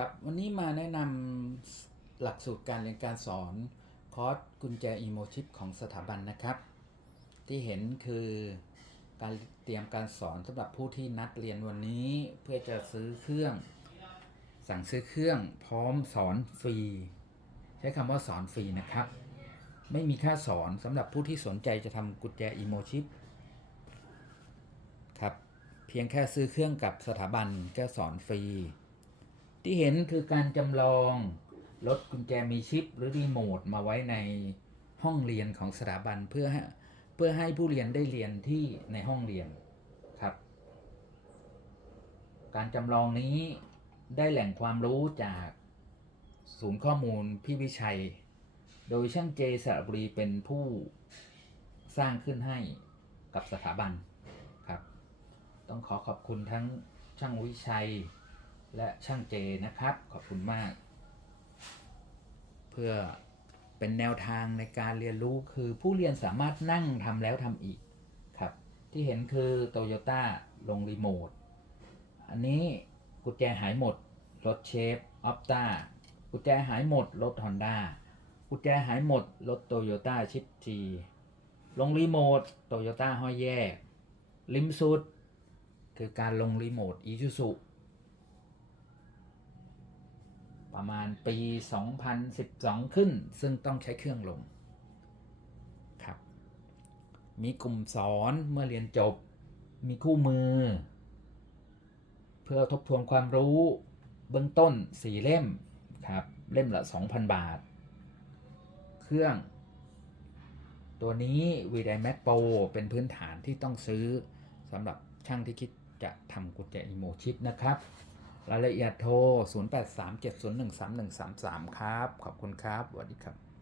ครับ วันนี้มาแนะนำหลักสูตรการเรียนการสอนคอร์สกุญแจอีโมชิปของสถาบันนะครับ ที่เห็นคือการเตรียมการสอนสำหรับผู้ที่นัดเรียนวันนี้เพื่อจะซื้อเครื่อง สั่งซื้อเครื่องพร้อมสอนฟรี ใช้คำว่าสอนฟรีนะครับ ไม่มีค่าสอนสำหรับผู้ที่สนใจจะทำกุญแจอีโมชิปครับเพียงแค่ซื้อเครื่องกับสถาบันก็สอนฟรี ที่เห็นคือการจำลองรถกุญแจมีชิปหรือรีโมทมาไว้ในห้องเรียนของสถาบันเพื่อให้เพื่อให้ผู้เรียนได้เรียนที่ในห้องเรียนครับ การจำลองนี้ได้แหล่งความรู้จากศูนย์ข้อมูลพี่วิชัย โดยช่างเจสระบุรีเป็นผู้สร้างขึ้นให้กับสถาบันครับ ต้องขอขอบคุณทั้งช่างวิชัย และช่างเจนะครับ ขอบคุณมาก เพื่อเป็นแนวทางในการเรียนรู้คือผู้เรียนสามารถนั่งทำแล้วทำอีกครับ ที่เห็นคือโตโยต้าลงรีโมท อันนี้กุญแจหายหมด รถเชฟออฟต้ากุญแจหายหมด รถฮอนด้ากุญแจหายหมด รถโตโยต้าชิปจีลงรีโมทโตโยต้าห้อยแยก ลิมสุด คือการลงรีโมทอีซูซุ ประมาณปี 2012 ขึ้น ซึ่งต้องใช้เครื่องลงครับ มีกลุ่มสอนเมื่อเรียนจบ มีคู่มือ เพื่อทบทวนความรู้เบื้องต้น 4 เล่มครับ เล่มละ 2,000 บาท เครื่อง ตัวนี้ v d i m a x Pro เป็นพื้นฐานที่ต้องซื้อสำหรับช่างที่คิดจะทำกุญแจอีโมชิปนะครับ รายละเอียดโทร 0837013133 ครับ ขอบคุณครับสวัสดีครับ